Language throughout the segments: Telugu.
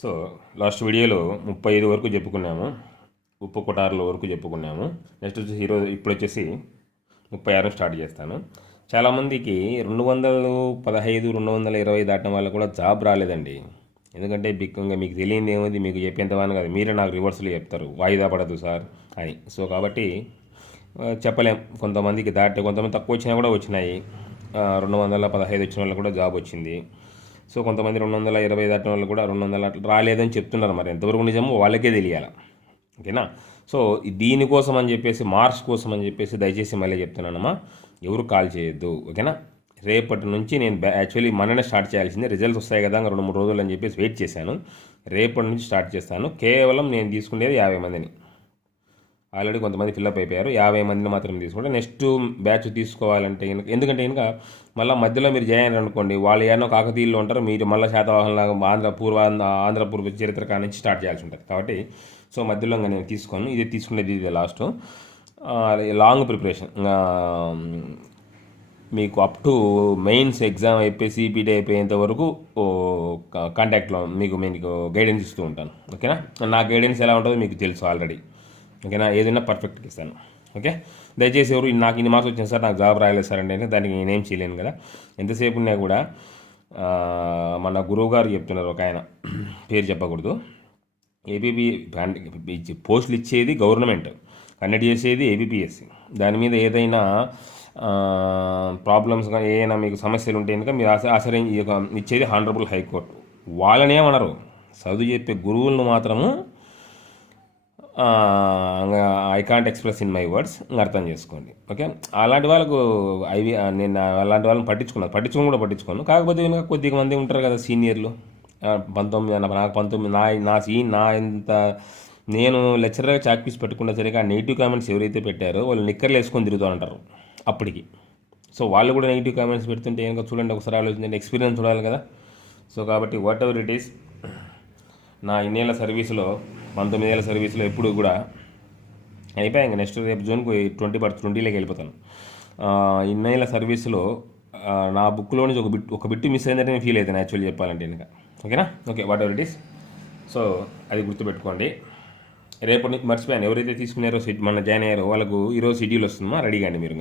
సో లాస్ట్ వీడియోలో 35 వరకు చెప్పుకున్నాము, ఉప్పు కొటార్ల వరకు చెప్పుకున్నాము. నెక్స్ట్ వచ్చేసి ఈరోజు ఇప్పుడు వచ్చేసి 36 స్టార్ట్ చేస్తాను. చాలామందికి 215 220 దాటిన వాళ్ళకు కూడా జాబ్ రాలేదండి. ఎందుకంటే బిక్కంగా మీకు తెలియదు ఏముంది, మీకు చెప్పేంతవాని కాదు, మీరే నాకు రివర్స్లో చెప్తారు వాయిదా పడదు సార్ అని. సో కాబట్టి చెప్పలేం, కొంతమందికి దాటి కొంతమంది తక్కువ వచ్చినా కూడా వచ్చినాయి. 215 వచ్చిన వాళ్ళకి కూడా జాబ్ వచ్చింది. సో కొంతమంది 220 దాటిన వాళ్ళు కూడా 200 రాలేదని చెప్తున్నారు. మరి ఎంతవరకు నిజమో వాళ్ళకే తెలియాలి. ఓకేనా? సో దీనికోసం అని చెప్పేసి, మార్క్స్ కోసం అని చెప్పేసి దయచేసి మళ్ళీ చెప్తున్నానమ్మా, ఎవరు కాల్ చేయొద్దు. ఓకేనా? రేపటి నుంచి నేను యాక్చువల్లీ మననే స్టార్ట్ చేయాల్సిందే, రిజల్ట్స్ వస్తాయి కదా 2-3 రోజులు అని చెప్పేసి వెయిట్ చేశాను. రేపటి నుంచి స్టార్ట్ చేస్తాను. కేవలం నేను తీసుకునేది 50 మందిని. ఆల్రెడీ కొంతమంది ఫిల్అప్ అయిపోయారు. 50 మందిని మాత్రం తీసుకుంటే నెక్స్ట్ బ్యాచ్ తీసుకోవాలంటే ఎందుకంటే కనుక మళ్ళీ మధ్యలో మీరు జాయిన్ అనుకోండి, వాళ్ళు ఏమో కాకతీయుల్లో ఉంటారు, మీరు మళ్ళీ శాతవాహనలాగా ఆంధ్ర పూర్వ చరిత్ర కానించి స్టార్ట్ చేయాల్సి ఉంటుంది. కాబట్టి సో మధ్యలో నేను తీసుకోను, ఇది తీసుకునేది ఇది లాస్ట్. లాంగ్ ప్రిపరేషన్ మీకు అప్ టు మెయిన్స్ ఎగ్జామ్ అయిపోయి సిపిటి అయిపోయేంత వరకు కాంటాక్ట్లో మీకు గైడెన్స్ ఇస్తూ ఉంటాను. ఓకేనా? నా గైడెన్స్ ఎలా ఉంటుందో మీకు తెలుసు ఆల్రెడీ. ఓకేనా? ఏదైనా పర్ఫెక్ట్గా ఇస్తాను. ఓకే? దయచేసి ఎవరు నాకు ఇన్ని మార్క్స్ వచ్చింది సార్, నాకు జాబ్ రాయలేదు సార్ అంటే దానికి నేనేం చేయలేను కదా. ఎంతసేపు ఉన్నా కూడా మన గురువు గారు చెప్తున్నారు, ఒక ఆయన పేరు చెప్పకూడదు, ఏబీపీ పోస్టులు ఇచ్చేది గవర్నమెంట్, కండక్ట్ చేసేది ఏబిపిఎస్సి. దాని మీద ఏదైనా ప్రాబ్లమ్స్ కానీ ఏదైనా మీకు సమస్యలు ఉంటే కనుక మీరు ఇచ్చేది హానరబుల్ హైకోర్టు. వాళ్ళనేమనరు, చదువు చెప్పే గురువులను మాత్రము I can't express in my words, అర్థం చేసుకోండి. ఓకే? అలాంటి వాళ్ళకు నేను అలాంటి వాళ్ళని పట్టించుకోను. కాకపోతే కొద్దిగా మంది ఉంటారు కదా సీనియర్లు, 19 నా ఇంత నేను లెక్చరర్గా చాక్పీస్ పెట్టుకున్న సరిగా నెగిటివ్ కామెంట్స్ ఎవరైతే పెట్టారో వాళ్ళు నిక్కర్లు వేసుకొని తిరుగుతూ ఉంటారు అప్పటికి. సో వాళ్ళు కూడా నెగిటివ్ కామెంట్స్ పెడుతుంటే ఏం చూడండి, ఒకసారి ఆలోచించండి, ఎక్స్పీరియన్స్ చూడాలి కదా. సో కాబట్టి వాట్ ఎవర్ ఇట్ ఈస్, నా ఇన్నేళ్ళ సర్వీసులో 19 ఏళ్ళ సర్వీసులో ఎప్పుడు కూడా అయిపోయాయి. ఇంకా నెక్స్ట్ రేపు జూన్కి 20లోకి వెళ్ళిపోతాను. ఇన్నేళ్ళ సర్వీసులో నా బుక్లో నుంచి ఒక బిట్టు మిస్ అయిందంటే నేను ఫీల్ అవుతాను యాక్చువల్లీ చెప్పాలంటే ఇంకా. ఓకేనా? Okay, what ever it is. So అది గుర్తుపెట్టుకోండి. రేపటి నుంచి మర్చిపోయాను, ఎవరైతే తీసుకున్నారో మన జాయిన్ అయ్యారో వాళ్ళకు ఈరోజు షెడ్యూల్ వస్తుందా రెడీగా అండి. మీరు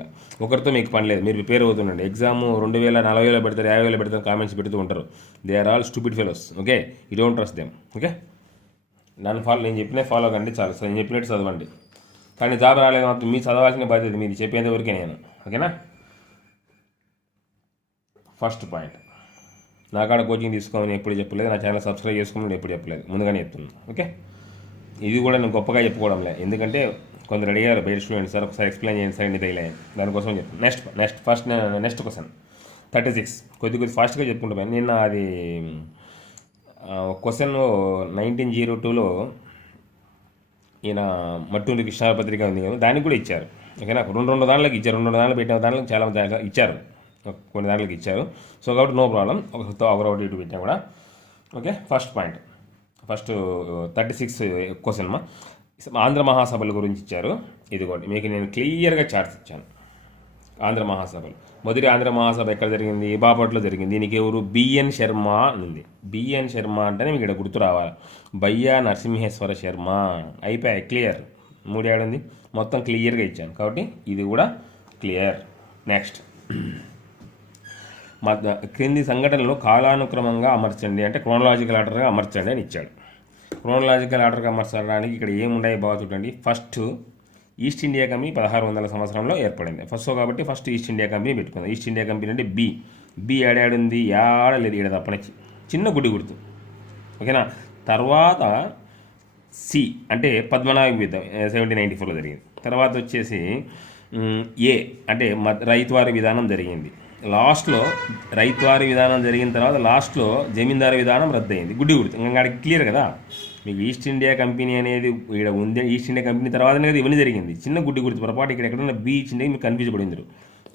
ఒకరితో మీకు పని లేదు, మీరు ప్రిపేర్ అవుతుండండి. ఎగ్జామ్ 2000 40,000 పెడతారు, 50,000 పెడతారు, కామెంట్స్ పెడుతూ ఉంటారు. They are all stupid fellows. Okay? You don't trust them. Okay? నేను చెప్పిన ఫాలో కండి చాలు. సార్ నేను చెప్పినట్టు చదవండి. కానీ జాబ్ రాలేదు మాత్రం మీ చదవాల్సిన బాధ్యత మీరు చెప్పేంత వరకే నేను. ఓకేనా? ఫస్ట్ పాయింట్, నా కాడ కోచింగ్ తీసుకోమని ఎప్పుడు చెప్పలేదు, నా ఛానల్ సబ్స్క్రైబ్ చేసుకోమని ఎప్పుడు చెప్పలేదు, ముందుగానే చెప్తున్నాను. ఓకే? ఇది కూడా నేను గొప్పగా చెప్పుకోవడం లేదు, ఎందుకంటే కొందరు అడిగారు బయట స్టూడెంట్స్, సార్ ఒకసారి ఎక్స్ప్లెయిన్ చేయండి సార్, ఇది ఇలా దానికోసం చెప్తాను. Next question 36. కొద్ది ఫాస్ట్గా చెప్పుకుంటాను. నిన్న అది క్వశ్చన్ 1902లో ఈయన మట్టూరి కృష్ణాపత్రిక ఉంది కదా, దానికి కూడా ఇచ్చారు. ఓకేనా? రెండు దాంట్లోకి ఇచ్చారు, 2 దాంట్లో పెట్టిన దాంట్లో చాలా ఇచ్చారు, కొన్ని దాంట్లోకి ఇచ్చారు. సో కాబట్టి నో ప్రాబ్లం, ఒకటి ఇటు పెట్టినా కూడా. Okay? First point, first 36 question Andhra మహాసభల గురించి ఇచ్చారు. ఇదిగోండి మీకు నేను క్లియర్గా చార్ట్స్ ఇచ్చాను. ఆంధ్ర మహాసభలు, మొదటి ఆంధ్ర మహాసభ ఎక్కడ జరిగింది? బాపట్లో జరిగింది. దీనికి ఎవరు? బిఎన్ శర్మ ఉంది. బిఎన్ శర్మ అంటేనే మీకు ఇక్కడ గుర్తు రావాలి, బయ్యా నరసింహేశ్వర శర్మ. అయిపోయాయి, క్లియర్. 3 ఏడుంది, మొత్తం క్లియర్గా ఇచ్చాను కాబట్టి ఇది కూడా క్లియర్. నెక్స్ట్, క్రింది సంఘటనలు కాలానుక్రమంగా అమర్చండి అంటే క్రోనలాజికల్ ఆర్డర్గా అమర్చండి అని ఇచ్చాడు. క్రోనలాజికల్ ఆర్డర్గా అమర్చడానికి ఇక్కడ ఏముండాయి బాగా చూడండి. ఫస్ట్, ఈస్ట్ ఇండియా కంపెనీ 1600 సంవత్సరంలో ఏర్పడింది. కాబట్టి ఫస్ట్ ఈస్ట్ ఇండియా కంపెనీ పెట్టుకుంది. ఈస్ట్ ఇండియా కంపెనీ అంటే బి ఏడాడుంది, ఏడలేదు, ఈడ తప్పనిచ్చి చిన్న గుడి గుర్తు. ఓకేనా? తర్వాత సి అంటే పద్మనాభ యుద్ధం 1794లో జరిగింది. తర్వాత వచ్చేసి ఏ అంటే రైతువారి విధానం జరిగింది. లాస్ట్లో రైతువారి విధానం జరిగిన తర్వాత లాస్ట్లో జమీందారు విధానం రద్దయింది. గుడ్డి గుర్తు ఇంకా క్లియర్ కదా మీకు. ఈస్ట్ ఇండియా కంపెనీ అనేది ఇక్కడ ఉంది, ఈస్ట్ ఇండియా కంపెనీ తర్వాతనే కదా ఇవన్నీ జరిగింది. చిన్న గుడ్డి గుర్తు పొరపాటు ఇక్కడ ఎక్కడన్నా బీ ఇచ్చింది, మీకు కన్ఫ్యూజ్ పడింది.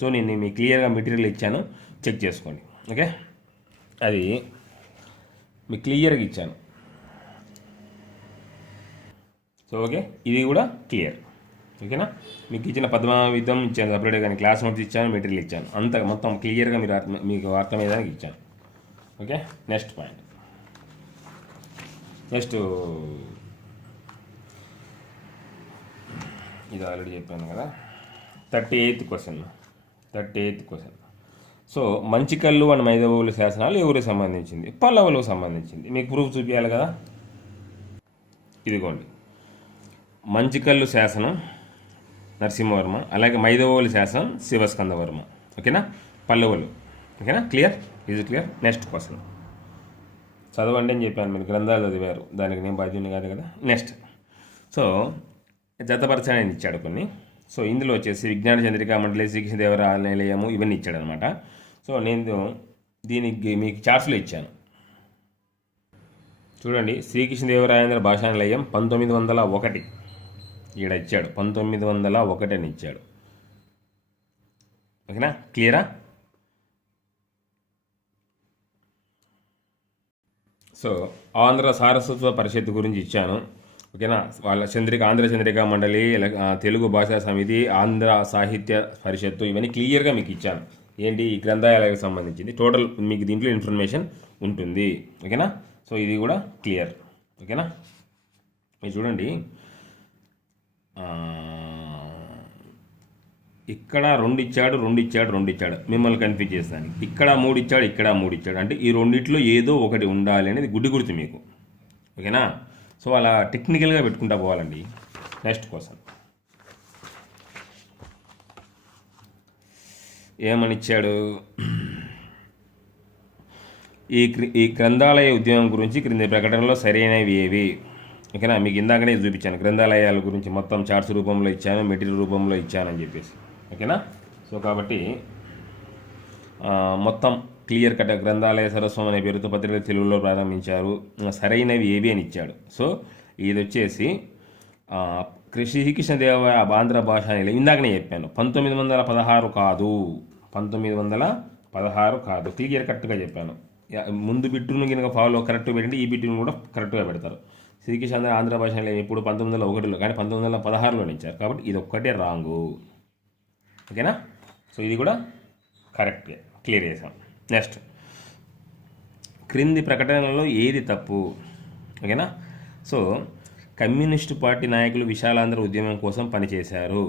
సో నేను మీకు క్లియర్గా మెటీరియల్ ఇచ్చాను, చెక్ చేసుకోండి. ఓకే? అది మీకు క్లియర్గా ఇచ్చాను. సో ఓకే, ఇది కూడా క్లియర్. ఓకేనా? మీకు ఇచ్చిన పద్మనాభ యుద్ధం ఇచ్చాను సపరేట్గా, కానీ క్లాస్ నోట్స్ ఇచ్చాను, మెటీరియల్ ఇచ్చాను, అంత మొత్తం క్లియర్గా మీకు అర్థమయ్యేదానికి ఇచ్చాను. ఓకే? నెక్స్ట్ పాయింట్, నెక్స్ట్ ఇది ఆల్రెడీ చెప్పాను కదా, 38th question. So Manchikallu and Maidavolu శాసనాలు ఎవరికి సంబంధించింది? పల్లవులకు సంబంధించింది. మీకు ప్రూఫ్ చూపించాలి కదా. ఇదిగోండి, మంచికల్లు శాసనం నరసింహవర్మ, అలాగే మైదవోలు శాసనం శివస్కందవర్మ. ఓకేనా, పల్లవులు. ఓకేనా, clear? Is clear? Next question చదవండి అని చెప్పాను, మీరు గ్రంథాలు చదివారు, దానికి నేను బాధ్యుని కాదు కదా. నెక్స్ట్, సో జతపరచని ఇచ్చాడు కొన్ని. సో ఇందులో వచ్చేసి విజ్ఞాన చంద్రికా మండలి, శ్రీకృష్ణదేవరాయల నిలయము, ఇవన్నీ ఇచ్చాడు అనమాట. సో నేను దీనికి మీకు చార్ట్స్లో ఇచ్చాను చూడండి. శ్రీకృష్ణదేవరాయేంద్ర భాషా నిలయం 1901 ఈడ ఇచ్చాడు, 1901 అని ఇచ్చాడు. ఓకేనా, క్లియరా? సో ఆంధ్ర సారస్వత పరిషత్ గురించి ఇచ్చాను. ఓకేనా, వాళ్ళ ఆంధ్ర చంద్రికా మండలి, తెలుగు భాషా సమితి, ఆంధ్ర సాహిత్య పరిషత్తు, ఇవన్నీ క్లియర్గా మీకు ఇచ్చాను. ఏంటి, ఈ గ్రంథాలయాలకు సంబంధించింది టోటల్ మీకు దీంట్లో ఇన్ఫర్మేషన్ ఉంటుంది. ఓకేనా, సో ఇది కూడా క్లియర్. ఓకేనా, మీరు చూడండి, ఇక్కడ 2 ఇచ్చాడు, మిమ్మల్ని కన్ఫ్యూజ్ చేస్తాను. ఇక్కడ 3 ఇచ్చాడు, ఇక్కడ 3 ఇచ్చాడు, అంటే ఈ రెండిట్లో ఏదో ఒకటి ఉండాలి అనేది గుడ్డి గుర్తు మీకు. ఓకేనా, సో అలా టెక్నికల్గా పెట్టుకుంటా పోవాలండి. నెక్స్ట్ క్వశ్చన్ ఏమని ఇచ్చాడు? ఈ గ్రంథాలయ ఉద్యమం గురించి క్రింది ప్రకటనలో సరైనవి ఏవి? ఓకేనా, మీకు ఇందాకనే చూపించాను, గ్రంథాలయాల గురించి మొత్తం చార్ట్స్ రూపంలో ఇచ్చాను, మెటీరియల్ రూపంలో ఇచ్చానని చెప్పేసి. ఓకేనా, సో కాబట్టి మొత్తం క్లియర్ కట్ గ్రంథాలయ సరస్వం అనే పేరుతో పత్రికలు తెలుగులో ప్రారంభించారు, సరైనవి ఏవి అని ఇచ్చాడు. సో ఇది వచ్చేసి శ్రీకృష్ణదేవరాయ ఆంధ్ర భాషా నిలయం, ఇందాకనే చెప్పాను 1916 కాదు, 1916 కాదు, క్లియర్ కట్గా చెప్పాను. ముందు బిట్టును కనుక ఫాలో కరెక్ట్గా పెట్టండి, ఈ బిట్టును కూడా కరెక్ట్గా పెడతారు. శ్రీకృష్ణ ఆంధ్ర భాష నిలయం ఎప్పుడు 1901లో, కానీ 1916లో ఇచ్చారు, కాబట్టి ఇది ఒక్కటే రాంగు. ఓకేనా, సో ఇది కూడా కరెక్ట్గా క్లియర్ చేసాం. నెక్స్ట్, క్రింది ప్రకటనలో ఏది తప్పు? ఓకేనా, సో కమ్యూనిస్టు పార్టీ నాయకులు విశాలాంధ్ర ఉద్యమం కోసం పనిచేశారు.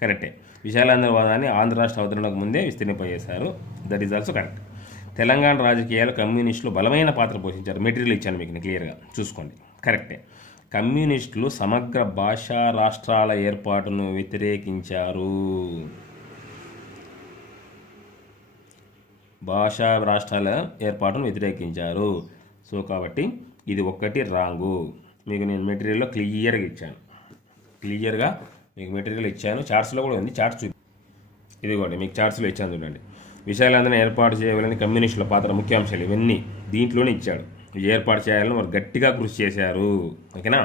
కరెక్టే. విశాలాంధ్ర వాదాన్ని ఆంధ్ర రాష్ట్ర అవతరణకు ముందే విస్తరింపజేశారు. That is also correct. Telangana రాజకీయాలు కమ్యూనిస్టులు బలమైన పాత్ర పోషించారు. మెటీరియల్ ఇచ్చాను మీకు క్లియర్గా చూసుకోండి. కరెక్టే. కమ్యూనిస్టులు సమగ్ర భాషా రాష్ట్రాల ఏర్పాటును వ్యతిరేకించారు. భాషా రాష్ట్రాల ఏర్పాటును వ్యతిరేకించారు. సో కాబట్టి ఇది ఒక్కటి రాంగు. మీకు నేను మెటీరియల్లో క్లియర్గా ఇచ్చాను. చార్ట్స్లో కూడా ఉంది, చార్ట్స్ ఇదిగోండి మీకు చార్ట్స్లో ఇచ్చాను చూడండి. విశాలాంధ్రను ఏర్పాటు చేయవాలని కమ్యూనిస్టుల పాత్ర ముఖ్యాంశాలు ఇవన్నీ దీంట్లోనే ఇచ్చాడు. ఏర్పాటు చేయాలని వారు గట్టిగా కృషి చేశారు. ఓకేనా,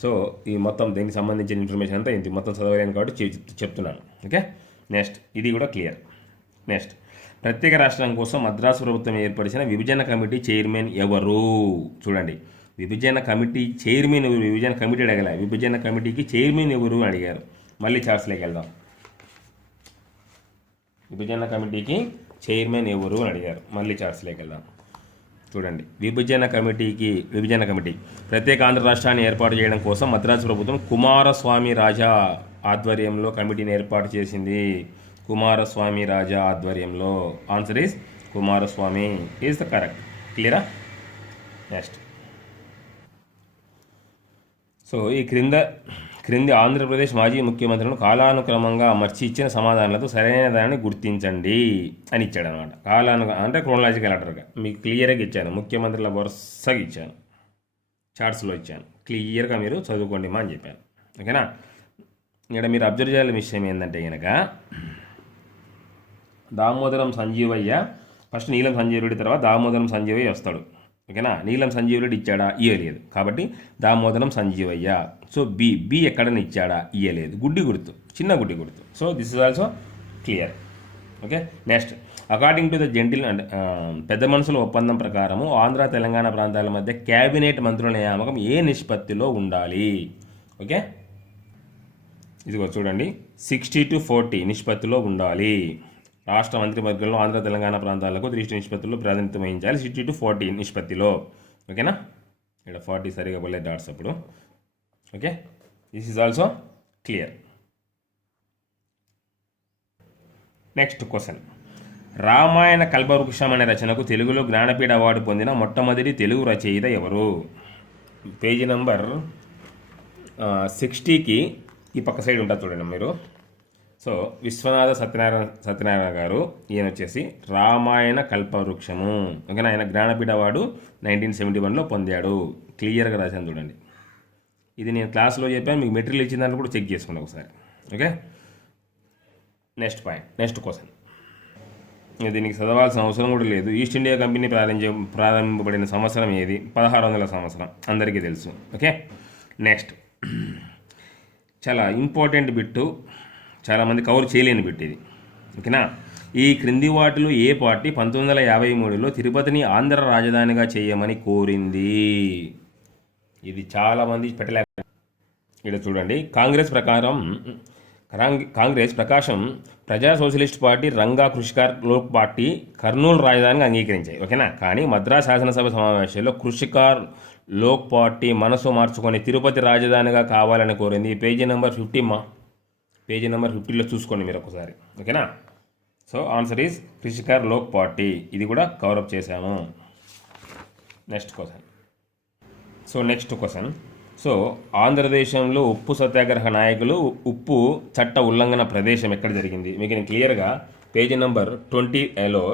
సో ఈ మొత్తం దీనికి సంబంధించిన ఇన్ఫర్మేషన్ అంతా ఇంత మొత్తం చదవలేను కాబట్టి చెప్తున్నాను. ఓకే, నెక్స్ట్ ఇది కూడా క్లియర్. నెక్స్ట్, ప్రత్యేక రాష్ట్రం కోసం మద్రాసు ప్రభుత్వం ఏర్పరిచిన విభజన కమిటీ చైర్మన్ ఎవరు? చూడండి, విభజన కమిటీ చైర్మన్ ఎవరు? విభజన కమిటీ అడగల, విభజన కమిటీకి చైర్మన్ ఎవరు అని అడిగారు. మళ్ళీ చార్ట్స్లోకి వెళ్దాం. విభజన కమిటీకి చైర్మన్ ఎవరు అని అడిగారు. మళ్ళీ చార్ట్స్లోకి వెళ్దాం. చూడండి, విభజన కమిటీ ప్రత్యేక ఆంధ్ర రాష్ట్రాన్ని ఏర్పాటు చేయడం కోసం మద్రాసు ప్రభుత్వం కుమారస్వామి రాజా ఆధ్వర్యంలో కమిటీని ఏర్పాటు చేసింది. కుమారస్వామి రాజా ఆధ్వర్యంలో. Answer is Kumaraswamy is the correct. క్లియరా? నెక్స్ట్, సో ఈ క్రింది ఆంధ్రప్రదేశ్ మాజీ ముఖ్యమంత్రులను కాలానుక్రమంగా అమర్చి ఇచ్చిన సమాధానాలతో సరైన దాన్ని గుర్తించండి అని ఇచ్చాడు అనమాట. అంటే క్రోనలాజికల్ ఆర్డర్గా మీకు క్లియర్గా ఇచ్చాను. ముఖ్యమంత్రుల వరుసగా ఇచ్చాను, చార్ట్స్లో ఇచ్చాను. క్లియర్గా మీరు చదువుకోండి మా అని చెప్పాను. ఓకేనా, ఇక్కడ మీరు అబ్జర్వ్ చేయాల్సిన విషయం ఏంటంటే కనుక దామోదరం సంజీవయ్య ఫస్ట్ నీలం సంజీవుడి తర్వాత దామోదరం సంజీవయ్య వస్తాడు. ఓకేనా, నీలం సంజీవుడి ఇచ్చాడా? ఇయ్యలేదు. కాబట్టి దామోదరం సంజీవయ్య. సో బి ఎక్కడని ఇచ్చాడా? ఇయ్యలేదు. గుడ్డి గుర్తు, చిన్న గుడ్డి గుర్తు. So this is also clear. Okay, next, according to the gentle and పెద్ద మనుషుల ఒప్పందం ప్రకారము ఆంధ్ర తెలంగాణ ప్రాంతాల మధ్య క్యాబినెట్ మంత్రుల నియామకం ఏ నిష్పత్తిలో ఉండాలి? ఓకే, ఇదిగో చూడండి, 60-40 నిష్పత్తిలో ఉండాలి. రాష్ట్ర మంత్రివర్గంలో ఆంధ్ర తెలంగాణ ప్రాంతాలకు 3 నిష్పత్తుల్లో ప్రాధాన్యత వహించాలి 60:40 నిష్పత్తిలో. ఓకేనా, ఇక్కడ 40 సరిగా పోలే డాట్స్ అప్పుడు. Okay, this is also clear. Next question, Ramayana కల్పవృక్షం అనే రచనకు తెలుగులో జ్ఞానపీఠ అవార్డు పొందిన మొట్టమొదటి తెలుగు రచయిత ఎవరు? పేజీ నంబర్ 60కి ఈ పక్క సైడ్ ఉంటుంది చూడండి మీరు. సో విశ్వనాథ సత్యనారాయణ గారు, ఈయన వచ్చేసి రామాయణ కల్పవృక్షము. ఓకేనా, ఆయన జ్ఞానపీఠ అవార్డు 1971లో పొందాడు. క్లియర్గా రాశాను చూడండి. ఇది నేను క్లాస్లో చెప్పాను, మీకు మెటీరియల్ ఇచ్చిన దాంట్లో కూడా చెక్ చేసుకోండి ఒకసారి. Okay, next point, next question. దీనికి చదవాల్సిన అవసరం కూడా లేదు. ఈస్ట్ ఇండియా కంపెనీ ప్రారంభింపబడిన సంవత్సరం ఏది? 1600 సంవత్సరం, అందరికీ తెలుసు. ఓకే, నెక్స్ట్ చాలా ఇంపార్టెంట్ బిట్టు, చాలామంది కవర్ చేయలేని బిట్ ఇది. ఓకేనా, ఈ క్రింది వాటిలో ఏ పార్టీ 1953లో తిరుపతిని ఆంధ్ర రాజధానిగా చేయమని కోరింది? ఇది చాలామంది పెట్టలేక. ఇక్కడ చూడండి, కాంగ్రెస్ ప్రకాశం ప్రజా socialist party, Ranga Krishikar Lok party Kurnool రాజధానిగా అంగీకరించాయి. ఓకేనా, కానీ మద్రాస్ శాసనసభ సమావేశంలో కృషికార్ లోక్ పార్టీ మనసు మార్చుకొని తిరుపతి రాజధానిగా కావాలని కోరింది. పేజీ నెంబర్ 50 పేజీ నెంబర్ 50లో చూసుకోండి మీరు ఒకసారి. ఓకేనా, so answer is Krishikar Lok party. ఇది కూడా కవరప్ చేశాము. Next question. సో ఆంధ్రదేశంలో ఉప్పు సత్యాగ్రహ నాయకులు ఉప్పు చట్ట ఉల్లంఘన ప్రదేశం ఎక్కడ జరిగింది? మీకు నేను క్లియర్గా పేజీ నెంబర్ 20లో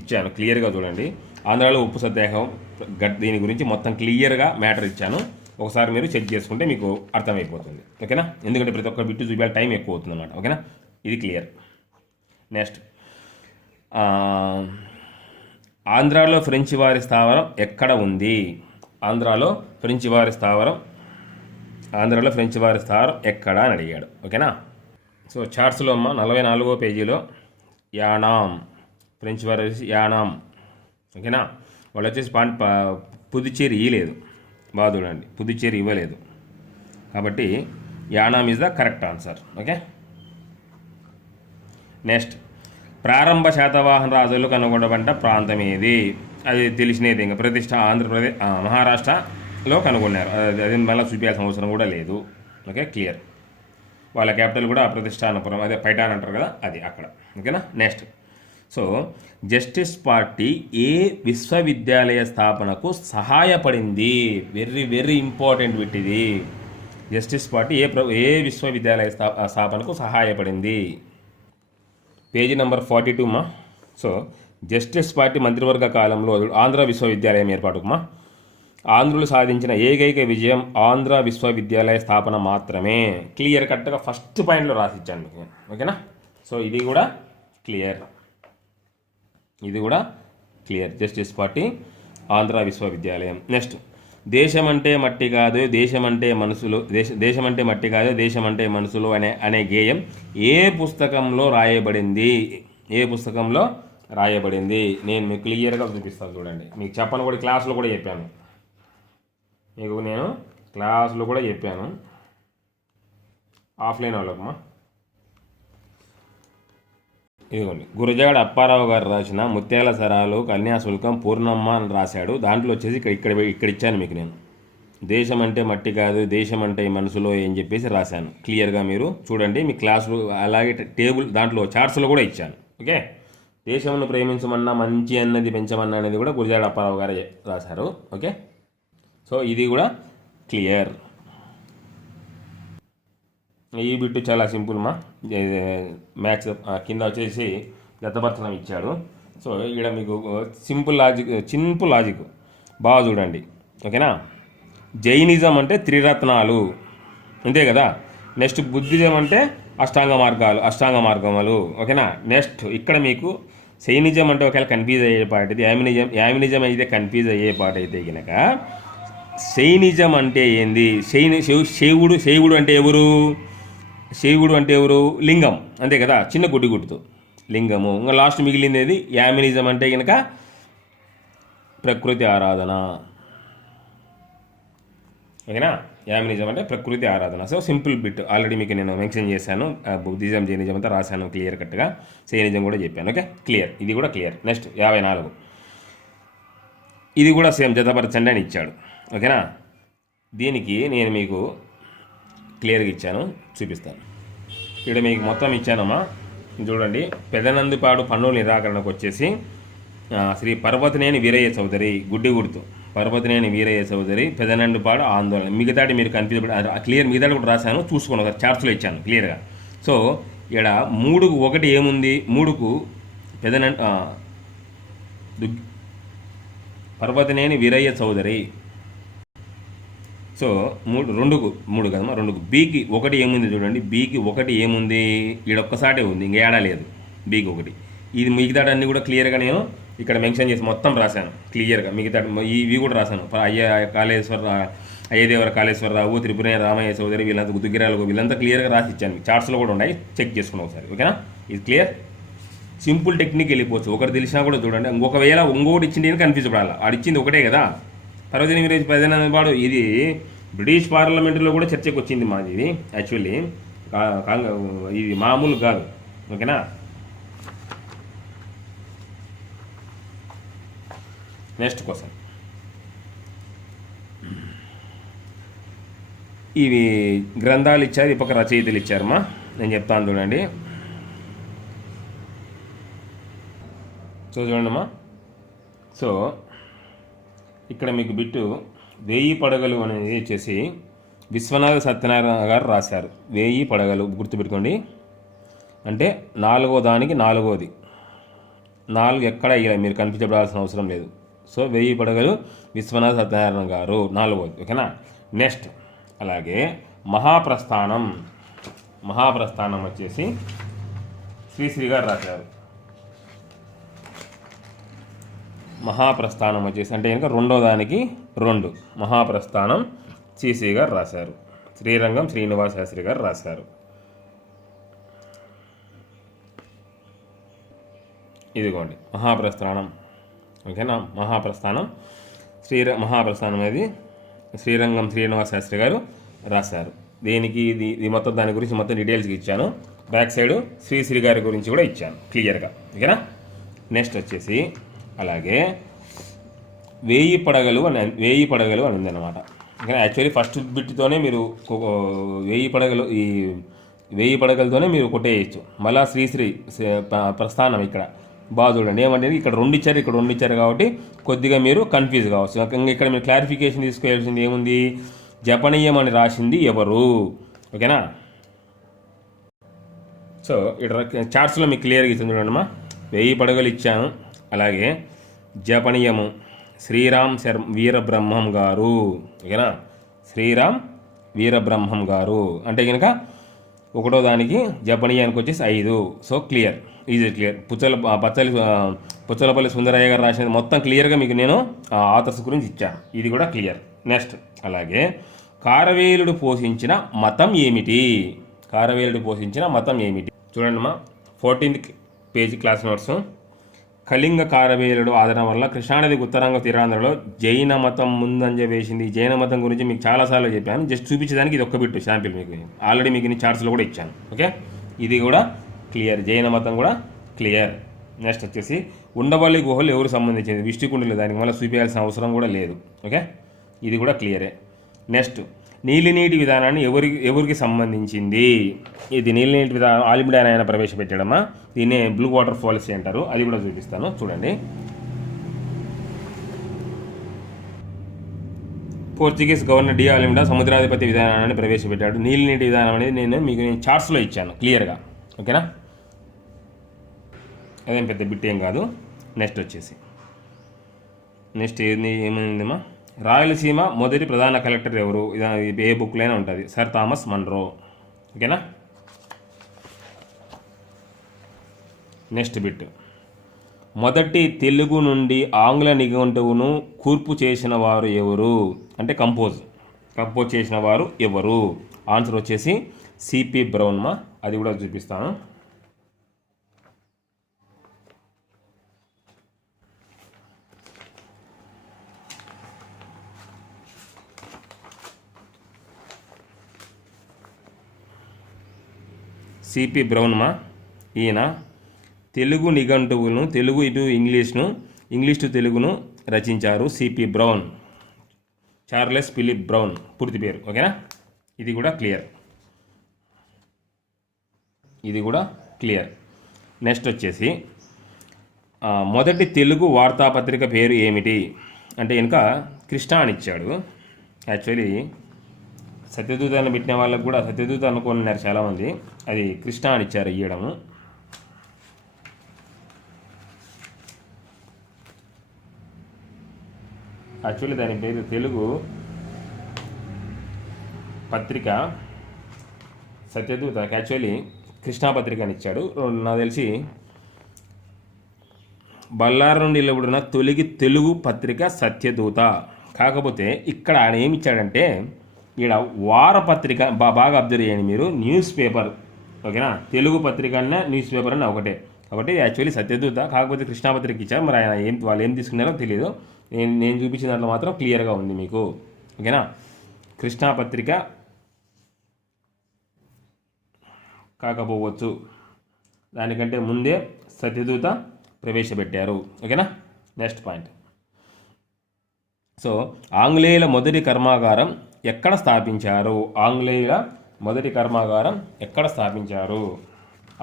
ఇచ్చాను, క్లియర్గా చూడండి. ఆంధ్రాలో ఉప్పు సత్యాగ్రహం దీని గురించి మొత్తం క్లియర్గా మ్యాటర్ ఇచ్చాను. ఒకసారి మీరు చెక్ చేసుకుంటే మీకు అర్థమైపోతుంది. ఓకేనా, ఎందుకంటే ప్రతి ఒక్క బిట్టు చూపించాలి, టైం ఎక్కువ అవుతుంది అన్నమాట. ఓకేనా, ఇది క్లియర్. నెక్స్ట్, ఆంధ్రాలో ఫ్రెంచ్ వారి స్థావరం ఎక్కడ ఉంది? ఆంధ్రాలో ఫ్రెంచ్ వారి స్థావరం ఎక్కడ అని అడిగాడు. ఓకేనా, సో చార్ట్స్లో అమ్మ 44వ పేజీలో యానాం, ఫ్రెంచ్ వారు వచ్చేసి యానాం. ఓకేనా, వాళ్ళు వచ్చేసి పుదుచ్చేరి ఇవ్వలేదు, బాగా చూడండి, పుదుచ్చేరి ఇవ్వలేదు, కాబట్టి Yanam is the correct answer. Okay, next, ప్రారంభ శాతవాహన రాజులు కనుగొనబడ్డ ప్రాంతం ఏది? అది తెలిసినది, ఇంకా ప్రతిష్ట ఆంధ్రప్రదేశ్ మహారాష్ట్రలో కనుగొన్నారు. అది మళ్ళీ చూపించాల్సిన అవసరం కూడా లేదు. Okay, clear. వాళ్ళ క్యాపిటల్ కూడా ప్రతిష్టానపురం, అదే పైటాన్ అంటారు కదా, అది అక్కడ. ఓకేనా, నెక్స్ట్, సో జస్టిస్ పార్టీ ఏ విశ్వవిద్యాలయ స్థాపనకు సహాయపడింది? వెరీ వెరీ ఇంపార్టెంట్ బిట్ ఇది. జస్టిస్ పార్టీ ఏ విశ్వవిద్యాలయ స్థాపనకు సహాయపడింది? Page number 42 so justice party మంత్రివర్గ కాలంలో ఆంధ్ర విశ్వవిద్యాలయం ఏర్పాటుకుమా ఆంధ్రులు సాధించిన ఏకైక విజయం ఆంధ్ర విశ్వవిద్యాలయ స్థాపన మాత్రమే. క్లియర్ కట్గా ఫస్ట్ పాయింట్లో రాసిచ్చాను మీకు. ఓకేనా, సో ఇది కూడా క్లియర్. జస్టిస్ పార్టీ ఆంధ్ర విశ్వవిద్యాలయం. నెక్స్ట్, దేశం అంటే మట్టి కాదు దేశం అంటే మనసులు, దేశం అంటే మనసులు అనే గేయం ఏ పుస్తకంలో రాయబడింది? నేను మీకు క్లియర్గా చూపిస్తాను చూడండి. మీకు చెప్పను కూడా, క్లాస్లో కూడా చెప్పాను, ఆఫ్లైన్ వాళ్ళకమ్మా. ఇదిగోండి, గురజాడ అప్పారావు గారు రాసిన ముత్యాల సరాలు కన్యాశుల్కం పూర్ణమ్మ అని రాశాడు. దాంట్లో వచ్చేసి ఇక్కడ ఇచ్చాను మీకు నేను. దేశం అంటే మట్టి కాదు దేశం అంటే మనసులో అని చెప్పేసి రాశాను. క్లియర్గా మీరు చూడండి, మీ క్లాసులు అలాగే టేబుల్ దాంట్లో చార్ట్స్లో కూడా ఇచ్చాను. ఓకే, దేశంను ప్రేమించమన్నా మంచి అన్నది పెంచమన్నా అనేది కూడా గురజాడ అప్పారావు గారు రాశారు. ఓకే, సో ఇది కూడా క్లియర్. ఈ బిట్టు చాలా సింపుల్ మ్యాథ్స్ కింద వచ్చేసి జతపరచడం ఇచ్చాడు. సో ఇక్కడ మీకు సింపుల్ లాజిక్ బాగా చూడండి. ఓకేనా, జైనిజం అంటే త్రిరత్నాలు, అంతే కదా. నెక్స్ట్, బుద్ధిజం అంటే అష్టాంగ మార్గములు. ఓకేనా, నెక్స్ట్ ఇక్కడ మీకు సైనిజం అంటే ఒకవేళ కన్ఫ్యూజ్ అయ్యే పాట ఇది, యామినిజం అయితే కన్ఫ్యూజ్ అయ్యే పాట అయితే కనుక సైనిజం అంటే ఏంది? శైవుడు అంటే ఎవరు? లింగం, అంతే కదా, చిన్న గుట్టుతో లింగము. ఇంకా లాస్ట్ మిగిలింది ఏది? యామినిజం అంటే కనుక ప్రకృతి ఆరాధన. ఓకేనా, యామినిజం అంటే ప్రకృతి ఆరాధన. సో సింపుల్ బిట్ ఆల్రెడీ మీకు నేను మెన్షన్ చేశాను. బుద్ధిజం జైనిజం అంతా రాశాను క్లియర్ కట్గా. సైనిజం కూడా చెప్పాను. ఓకే, క్లియర్, ఇది కూడా క్లియర్. నెక్స్ట్ 54, ఇది కూడా సేమ్ జతపరచండి అని ఇచ్చాడు. ఓకేనా, దీనికి నేను మీకు క్లియర్గా ఇచ్చాను, చూపిస్తాను. ఇక్కడ మీకు మొత్తం ఇచ్చానమ్మా, చూడండి. పెదనందిపాడు పన్నుల నిరాకరణకు వచ్చేసి శ్రీ పర్వతనేని వీరయ్య చౌదరి, గుడ్డి గుర్తు పర్వతనేని వీరయ్య చౌదరి, పెదనందిపాడు ఆందోళన. మిగతాటి మీరు కన్ఫ్యూజ్ క్లియర్, మిగతాటి కూడా రాశాను, చూసుకోండి ఒకసారి, చార్ట్స్లో ఇచ్చాను క్లియర్గా. సో ఇక్కడ 3కు 1 ఏముంది, 3కు పర్వతనేని వీరయ్య చౌదరి. సో 2కు కదమ్మా, 2కు బీకి 1 ఏముంది చూడండి, బీకి 1 ఏముంది, ఈడొక్కసాటే ఉంది, ఇంక ఏడా లేదు. బీకి 1, ఇది మిగతాడన్నీ కూడా క్లియర్గా నేను ఇక్కడ మెన్షన్ చేసి మొత్తం రాశాను క్లియర్గా. మిగతా ఇవి కూడా రాశాను. అయ్యదేవర కాళేశ్వరరావు, త్రిపురనేని రామయ్య చౌదరి, వీళ్ళంతా దుగ్గిరాలు, వీళ్ళంతా క్లియర్గా రాసి ఇచ్చాను. చార్ట్స్లో కూడా ఉన్నాయి, చెక్ చేసుకున్నాం ఒకసారి. ఓకేనా, ఇది క్లియర్. సింపుల్ టెక్నిక్ వెళ్ళిపోవచ్చు. ఒకటి తెలిసినా కూడా చూడండి, ఒకవేళ ఇంకొకటి ఇచ్చింది కన్ఫ్యూజ్ పడాలి. ఆడిచ్చింది ఒకటే కదా, పర్వతనేని వీరయ్య పెదనందిపాడు. ఇది బ్రిటిష్ పార్లమెంటులో కూడా చర్చకు వచ్చింది మాది. ఇది యాక్చువల్లీ ఇది మామూలు కాదు. ఓకేనా, నెక్స్ట్ క్వశ్చన్. ఇవి గ్రంథాలు ఇచ్చారు, ఈ పక్క రచయితలు ఇచ్చారమ్మా, నేను చెప్తాను చూడండి. సో చూడండమ్మా, సో ఇక్కడ మీకు బిట్టు 1000 పడగలు అనేది వచ్చేసి విశ్వనాథ సత్యనారాయణ గారు రాశారు. 1000 పడగలు గుర్తుపెట్టుకోండి. అంటే 4వ దానికి 4వది, 4 ఎక్కడ అయ్యాయి, మీరు కనిపించబడాల్సిన అవసరం లేదు. సో 1000 పడగలు విశ్వనాథ సత్యనారాయణ గారు, 4వది. ఓకేనా, నెక్స్ట్. అలాగే మహాప్రస్థానం వచ్చేసి శ్రీశ్రీ గారు రాశారు. మహాప్రస్థానం వచ్చేసి అంటే కనుక 2వ దానికి 2, మహాప్రస్థానం శ్రీశ్రీ గారు రాశారు. శ్రీరంగం శ్రీనివాస శాస్త్రి గారు రాశారు. ఇదిగోండి మహాప్రస్థానం. ఓకేనా, మహాప్రస్థానం అనేది శ్రీరంగం శ్రీనివాస శాస్త్రి గారు రాశారు. దేనికి ఇది మొత్తం దాని గురించి మొత్తం డీటెయిల్స్గా ఇచ్చాను. బ్యాక్ సైడ్ శ్రీశ్రీ గారి గురించి కూడా ఇచ్చాను క్లియర్గా. ఓకేనా, నెక్స్ట్ వచ్చేసి అలాగే 1000 పడగలు అని ఉందన్నమాట. ఓకే, యాక్చువల్లీ ఫస్ట్ బిట్తోనే మీరు 1000 పడగలతోనే మీరు కొట్టేయచ్చు. మళ్ళీ శ్రీశ్రీ ప్రస్థానం ఇక్కడ బాగా చూడండి. ఏమంటే ఇక్కడ 2 ఇచ్చారు, ఇక్కడ 2 ఇచ్చారు కాబట్టి కొద్దిగా మీరు కన్ఫ్యూజ్ కావచ్చు. ఇక్కడ మీరు క్లారిఫికేషన్ తీసుకోవాల్సింది ఏముంది, జపనీయం అని రాసింది ఎవరు. ఓకేనా, సో ఇక్కడ చార్ట్స్లో మీకు క్లియర్గా ఇచ్చింది చూడండి అమ్మా. 1000 పడగలు ఇచ్చాను. అలాగే జపనీయము శ్రీరామ్ వీరబ్రహ్మం గారు. ఓకేనా, శ్రీరామ్ వీరబ్రహ్మం గారు అంటే కనుక 1వ దానికి జపనీయానికి వచ్చేసి 5. So clear, easy clear. Puchalapalli Sundarayya గారు రాసినది మొత్తం క్లియర్గా మీకు నేను ఆథర్స్ గురించి ఇచ్చాను. ఇది కూడా క్లియర్. నెక్స్ట్ అలాగే కారవేలుడు పోషించిన మతం ఏమిటి? చూడండి అమ్మా, 14th page class notes. Kalinga కారవేలుడు ఆదరణ వల్ల కృష్ణానది ఉత్తరాంగ తీరాంధ్రలో జైన మతం ముందంజ వేసింది. జైన మతం గురించి మీకు చాలాసార్లు చెప్పాను. జస్ట్ చూపించడానికి ఇది ఒక్క బిట్టు శాంపిల్ మీకు ఆల్రెడీ మీకు నేను చార్ట్స్లో కూడా ఇచ్చాను. ఓకే, ఇది కూడా క్లియర్, జైన మతం కూడా క్లియర్. నెక్స్ట్ వచ్చేసి ఉండవల్లి గుహలు ఎవరు సంబంధించింది? విష్ణుకుండలు, దానికి మళ్ళీ చూపించాల్సిన అవసరం కూడా లేదు. ఓకే, ఇది కూడా క్లియరే. నెక్స్ట్ నీలినీటి విధానాన్ని ఎవరికి సంబంధించింది? ఇది నీలినీటి విధానం ఆలిమిడాన్ ఆయన ప్రవేశపెట్టడమా, దీన్ని బ్లూ వాటర్ పాలసీ అంటారు. అది కూడా చూపిస్తాను చూడండి. పోర్చుగీస్ గవర్నర్ డి ఆలిమిడా సముద్రాధిపతి విధానాన్ని ప్రవేశపెట్టాడు. నీలినీటి విధానం అనేది నేను చార్ట్స్లో ఇచ్చాను క్లియర్గా. ఓకేనా, అదేం పెద్ద బిట్ ఏం కాదు. నెక్స్ట్ వచ్చేసి ఏమైందమ్మా, రాయలసీమ మొదటి ప్రధాన కలెక్టర్ ఎవరు? ఇది ఏ బుక్లోనే ఉంటుంది, సర్ థామస్ మన్రో. ఓకేనా, నెక్స్ట్ బిట్, మొదటి తెలుగు నుండి ఆంగ్ల నిఘంటువును కూర్పు చేసిన వారు ఎవరు? అంటే కంపోజ్ చేసిన వారు ఎవరు? ఆన్సర్ వచ్చేసి సిపి బ్రౌన్మా. అది కూడా చూపిస్తాను. సిపి బ్రౌన్మా ఈయన తెలుగు నిఘంటువులను తెలుగు ఇటు ఇంగ్లీష్ టు తెలుగును రచించారు CP Brown, Charles Philip Brown పూర్తి పేరు. ఓకేనా, ఇది కూడా క్లియర్. నెక్స్ట్ వచ్చేసి మొదటి తెలుగు వార్తాపత్రిక పేరు ఏమిటి అంటే వెనుక కృష్ణ అని ఇచ్చాడు. యాక్చువల్లీ సత్యదూత అని పెట్టిన వాళ్ళకు కూడా సత్యదూత అనుకున్నారు చాలామంది, అది కృష్ణ అని ఇచ్చారు ఇయ్యడము. యాక్చువల్లీ దాని పేరు తెలుగు పత్రిక సత్యదూత, యాక్చువల్లీ కృష్ణా పత్రిక అని ఇచ్చాడు. నాకు తెలిసి బళ్ళారి నుండి ఇల్లబడిన తొలిగి తెలుగు పత్రిక సత్యదూత. కాకపోతే ఇక్కడ ఆయన ఏమి ఇచ్చాడంటే ఈడ వారపత్రిక బాగా అబ్జర్వ్ చేయండి మీరు, న్యూస్ పేపర్. ఓకేనా, తెలుగు పత్రిక అన్న న్యూస్ పేపర్ అన్న ఒకటే కాబట్టి యాక్చువల్లీ సత్యదూత. కాకపోతే కృష్ణాపత్రిక ఇచ్చారు, మరి ఆయన వాళ్ళు ఏం తీసుకున్నారో తెలియదు. నేను చూపించిన దాంట్లో మాత్రం క్లియర్గా ఉంది మీకు. ఓకేనా, కృష్ణాపత్రిక కాకపోవచ్చు, దానికంటే ముందే సత్యదూత ప్రవేశపెట్టారు. ఓకేనా, నెక్స్ట్ పాయింట్. సో ఆంగ్లేయుల మొదటి కర్మాగారం ఎక్కడ స్థాపించారు?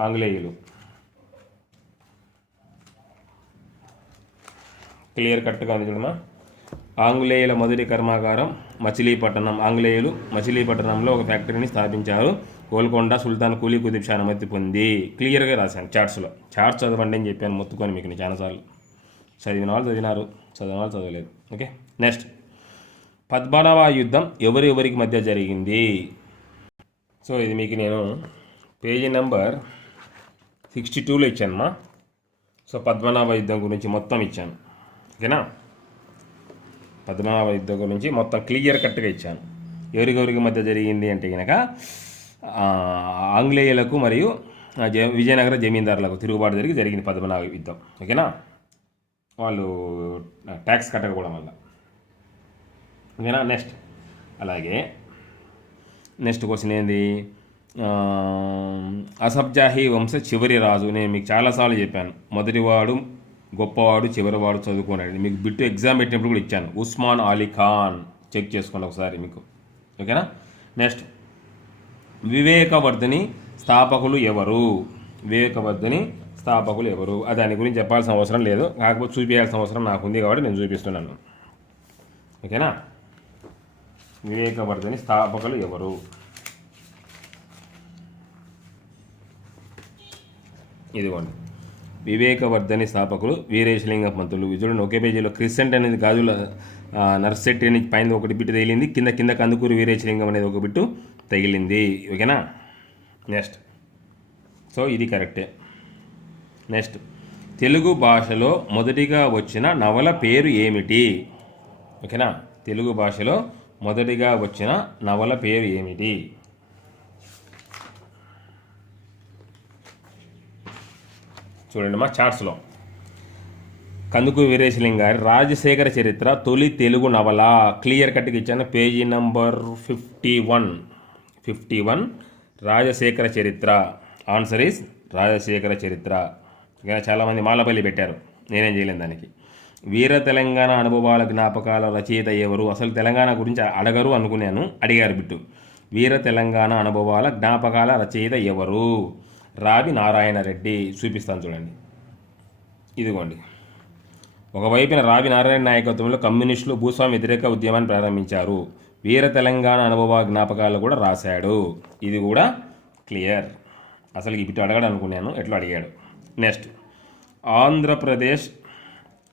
ఆంగ్లేయులు క్లియర్ కట్గా ఉంది చూడమా. ఆంగ్లేయుల మొదటి కర్మాగారం మచిలీపట్నం. ఆంగ్లేయులు మచిలీపట్నంలో ఒక ఫ్యాక్టరీని స్థాపించారు. గోల్కొండ సుల్తాన్ కూలీ కుతుబ్ షా అనుమతి పొంది. క్లియర్గా రాశాను చార్ట్స్ చదవండి అని చెప్పాను మొత్తుకొని మీకు నేను చాలాసార్లు. చదివిన వాళ్ళు చదివినారు, చదివిన వాళ్ళు చదవలేదు. ఓకే, నెక్స్ట్ పద్మనాభ యుద్ధం ఎవరికి మధ్య జరిగింది? సో ఇది మీకు నేను పేజీ నెంబర్ 62లో ఇచ్చానమ్మా. సో పద్మనాభ యుద్ధం గురించి మొత్తం ఇచ్చాను. ఓకేనా, పద్మనాభ యుద్ధం గురించి మొత్తం క్లియర్ కట్గా ఇచ్చాను. ఎవరికి మధ్య జరిగింది అంటే కనుక ఆంగ్లేయులకు మరియు విజయనగర జమీందారులకు తిరుగుబాటు జరిగింది పద్మనాభ యుద్ధం. ఓకేనా, వాళ్ళు ట్యాక్స్ కట్టకపోవడం వల్ల. ఓకేనా, అలాగే నెక్స్ట్ క్వశ్చన్ ఏంది? అసబ్జాహీ వంశ చివరి రాజు. నేను మీకు చాలాసార్లు చెప్పాను, మొదటివాడు గొప్పవాడు, చివరివాడు చదువుకున్నాడు. మీకు బిట్టు ఎగ్జామ్ పెట్టినప్పుడు కూడా ఇచ్చాను. ఉస్మాన్ అలీ ఖాన్, చెక్ చేసుకోండి ఒకసారి మీకు. ఓకేనా, నెక్స్ట్ వివేకవర్ధిని స్థాపకులు ఎవరు? దాని గురించి చెప్పాల్సిన అవసరం లేదు, కాకపోతే చూపించాల్సిన అవసరం నాకు ఉంది కాబట్టి నేను చూపిస్తున్నాను. ఓకేనా, వివేకవర్ధిని స్థాపకులు ఎవరు? ఇదిగోండి, వివేకవర్ధిని స్థాపకులు వీరేశలింగ పంతులు. చూడండి ఒకే పేజీలో క్రిసెంట్ అనేది గాజుల నర్సెట్టి అని పైన ఒకటి బిట్టు తగిలింది, కింద కందుకూరు వీరేశలింగం అనేది ఒక బిట్టు తగిలింది. ఓకేనా, నెక్స్ట్. సో ఇది కరెక్టే. నెక్స్ట్ తెలుగు భాషలో మొదటిగా వచ్చిన నవల పేరు ఏమిటి? ఓకేనా, తెలుగు భాషలో మొదటిగా వచ్చిన నవల పేరు ఏమిటి? చూడండి మా చార్ట్స్లో కందుకూరి వీరేశలింగం గారి రాజశేఖర చరిత్ర తొలి తెలుగు నవల. క్లియర్ కట్గా ఇచ్చాను, పేజీ నంబర్ 51 రాజశేఖర చరిత్ర. ఆన్సర్ ఈజ్ రాజశేఖర చరిత్ర. ఇంకా చాలామంది మాలపల్లి పెట్టారు, నేనేం చేయలేను దానికి. వీర తెలంగాణ అనుభవాల జ్ఞాపకాల రచయిత ఎవరు? అసలు తెలంగాణ గురించి అడగరు అనుకున్నాను, అడిగారు బిట్టు. వీర తెలంగాణ అనుభవాల జ్ఞాపకాల రచయిత ఎవరు? రావి నారాయణ రెడ్డి. చూపిస్తాను చూడండి, ఇదిగోండి. ఒకవైపున రావి నారాయణ నాయకత్వంలో కమ్యూనిస్టులు భూస్వామి వ్యతిరేక ఉద్యమాన్ని ప్రారంభించారు. వీర తెలంగాణ అనుభవ జ్ఞాపకాలు కూడా రాశాడు. ఇది కూడా క్లియర్. అసలు ఈ బిట్టు అడగడం అనుకున్నాను, ఎట్లా అడిగాడు. నెక్స్ట్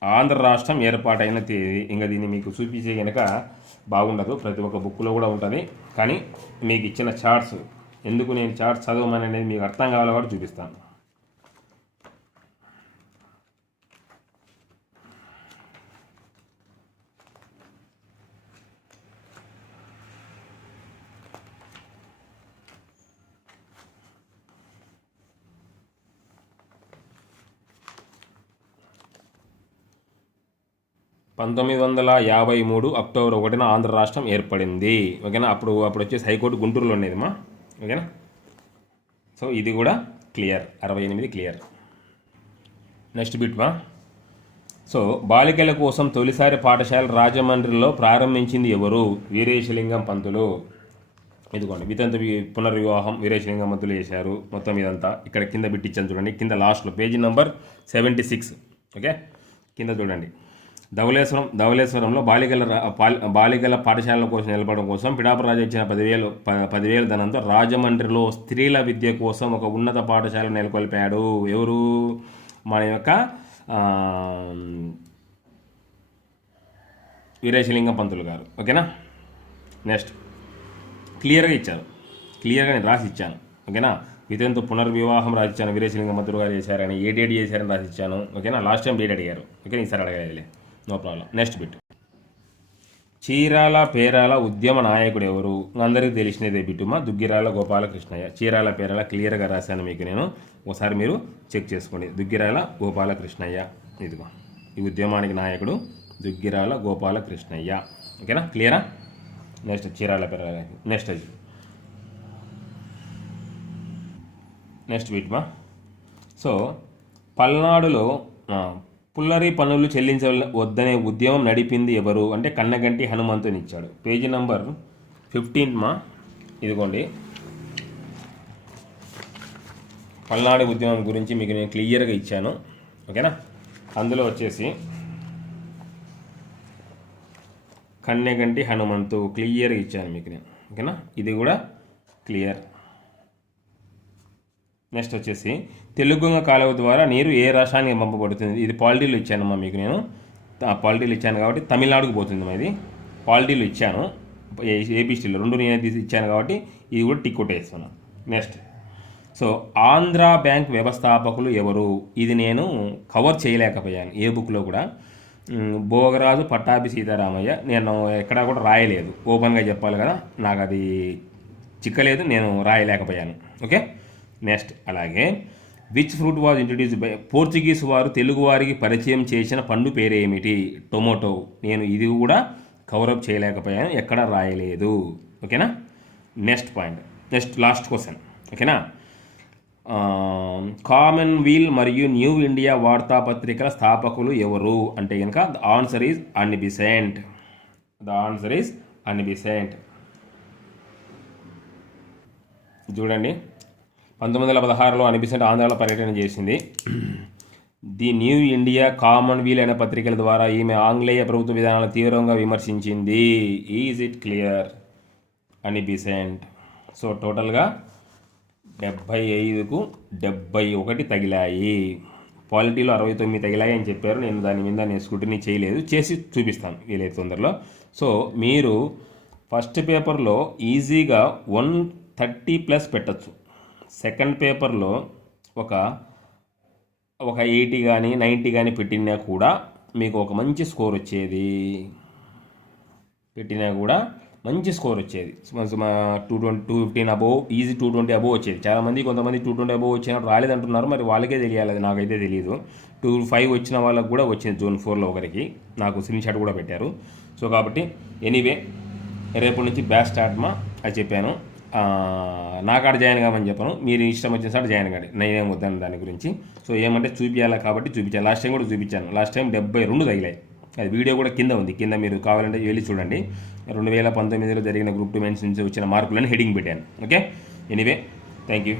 ఆంధ్ర రాష్ట్రం ఏర్పాటైన తేదీ. ఇంకా దీన్ని మీకు చూపించే కనుక బాగుండదు, ప్రతి ఒక్క బుక్లో కూడా ఉంటుంది. కానీ మీకు ఇచ్చిన చార్ట్స్, ఎందుకు నేను చార్ట్స్ చదవమని అనేది మీకు అర్థం కావాలో కూడా చూపిస్తాను. (1953) అక్టోబర్ 1న ఆంధ్ర రాష్ట్రం ఏర్పడింది. ఓకేనా, అప్పుడు వచ్చేసి హైకోర్టు గుంటూరులో ఉండేదిమా. ఓకేనా, సో ఇది కూడా క్లియర్, 68 క్లియర్. నెక్స్ట్ బిట్వా. సో బాలికల కోసం తొలిసారి పాఠశాల రాజమండ్రిలో ప్రారంభించింది ఎవరు? వీరేశలింగం పంతులు. ఇదిగోండి, వితంతు పునర్వివాహం వీరేశలింగం పంతులు చేశారు. మొత్తం ఇదంతా ఇక్కడ కింద బిట్టించాను చూడండి, కింద లాస్ట్లో పేజీ నెంబర్ 76. ఓకే, కింద చూడండి. ధవళేశ్వరంలో బాలికల పాఠశాలల కోసం నిలబడడం కోసం పిఠాపురం రాజు ఇచ్చిన 10,000 ధనంతో రాజమండ్రిలో స్త్రీల విద్య కోసం ఒక ఉన్నత పాఠశాల నెలకొల్పాడు. ఎవరు? మన యొక్క వీరేశలింగం పంతులు గారు. ఓకేనా. నెక్స్ట్ క్లియర్గా ఇచ్చారు, క్లియర్గా నేను రాసి ఇచ్చాను. ఓకేనా. వితంతు పునర్వివాహం రాసిచ్చాను, వీరేశలింగం పంతులు గారు చేశారని, ఏ డేట్ చేశారని రాసిచ్చాను. ఓకేనా. లాస్ట్ టైం డేట్ అడిగారు. ఓకే, ఈసారి అడగలేదులే, no problem. Next bit. Chirala Perala ఉద్యమ నాయకుడు ఎవరు? అందరికీ తెలిసినదే బిట్టుమా, దుగ్గిరాల గోపాలకృష్ణయ్య. చీరాల పేరాల క్లియర్గా రాశాను మీకు నేను, ఒకసారి మీరు చెక్ చేసుకోండి. దుగ్గిరాల గోపాలకృష్ణయ్య, ఇదిగో ఈ ఉద్యమానికి నాయకుడు దుగ్గిరాల గోపాలకృష్ణయ్య. ఓకేనా, క్లియరా. నెక్స్ట్ చీరాల పేరాల. నెక్స్ట్ బిట్మా. సో పల్నాడులో పుల్లరి పన్నులు చెల్లించవద్దనే ఉద్యమం నడిపింది ఎవరు? అంటే కన్నగంటి హనుమంతుని ఇచ్చాడు. పేజీ నంబర్ 15 ఇదిగోండి, పల్నాడు ఉద్యమం గురించి మీకు నేను క్లియర్గా ఇచ్చాను. ఓకేనా. అందులో వచ్చేసి కన్నెగంటి హనుమంతు క్లియర్గా ఇచ్చాను మీకు నేను. ఓకేనా, ఇది కూడా క్లియర్. నెక్స్ట్ వచ్చేసి తెలుగుగంగ కాలువ ద్వారా నీరు ఏ రాష్ట్రానికి పంపబడుతుంది? ఇది పాలిటీలో ఇచ్చానమ్మా మీకు నేను, పాలిటీలో ఇచ్చాను కాబట్టి తమిళనాడుకు పోతుందమ్మా. ఇది పాలిటీలో ఇచ్చాను, ఏబిసిటీలో 2 నేను ఇచ్చాను కాబట్టి ఇది కూడా టిక్ కొట్టేస్తున్నాను. నెక్స్ట్. సో ఆంధ్ర బ్యాంక్ వ్యవస్థాపకులు ఎవరు? ఇది నేను కవర్ చేయలేకపోయాను ఏ బుక్లో కూడా. భోగరాజు పట్టాభి సీతారామయ్య. నేను ఎక్కడా కూడా రాయలేదు, ఓపెన్గా చెప్పాలి కదా, నాకు అది చిక్కలేదు, నేను రాయలేకపోయాను. ఓకే. నెక్స్ట్. అలాగే which fruit was introduced by Portuguese వారు తెలుగు వారికి పరిచయం చేసిన పండు పేరేమిటి? టొమాటో. నేను ఇది కూడా కవరప్ చేయలేకపోయాను, ఎక్కడ రాయలేదు. ఓకేనా. Next point. Next last question. ఓకేనా. కామన్వీల్ మరియు న్యూ ఇండియా వార్తాపత్రికల స్థాపకులు ఎవరు? అంటే కనుక ద ఆన్సర్ ఈజ్ అన్ని బిసెంట్. చూడండి, 1916లో అనిబిసెంట్ ఆంధ్రాలో పర్యటన చేసింది. ది న్యూ ఇండియా, కామన్వీల్ అనే పత్రికల ద్వారా ఈమె ఆంగ్లేయ ప్రభుత్వ విధానాలను తీవ్రంగా విమర్శించింది. Is it clear? Annie Besant. So టోటల్గా 75కు 71 తగిలాయి. పాలిటీలో 69 తగిలాయి అని చెప్పారు. నేను దాని మీద స్క్రూటినీ చేయలేదు, చేసి చూపిస్తాను వీలైతే తొందరలో. సో మీరు ఫస్ట్ పేపర్లో ఈజీగా 130+ పెట్టచ్చు. సెకండ్ పేపర్లో ఒక 80 కానీ 90 కానీ పెట్టినా కూడా మీకు ఒక మంచి స్కోర్ వచ్చేది. మంచి స్కోర్ వచ్చేది. 215 అబోవ్, ఈజీ 220 అబోవ్ వచ్చేది. చాలామంది కొంతమంది 220 అబోవ్ వచ్చినప్పుడు రాలేదంటున్నారు, మరి వాళ్ళకే తెలియాలి, అది నాకైతే తెలియదు. 25 వచ్చిన వాళ్ళకు కూడా వచ్చింది జోన్ 4లో ఒకరికి, నాకు స్క్రీన్ షాట్ కూడా పెట్టారు. సో కాబట్టి ఎనీవే రేపటి నుంచి బ్యాచ్ స్టార్ట్ అది చెప్పాను. నాకాడ జాయిన్ కామని చెప్పాను, మీరు ఇష్టం వచ్చిన సార్ జాయిన్ కాండి, నేనేం వద్దాను దాని గురించి. సో ఏమంటే చూపించాలి కాబట్టి చూపించాను. లాస్ట్ టైం కూడా చూపించాను. లాస్ట్ టైం 72 తగిలాయి. అది వీడియో కూడా కింద ఉంది, కింద మీరు కావాలంటే వెళ్ళి చూడండి. 2019లో జరిగిన గ్రూప్ 2 మెయిన్స్ నుంచి వచ్చిన మార్కులను హెడింగ్ పెట్టాను. Okay, anyway thank you.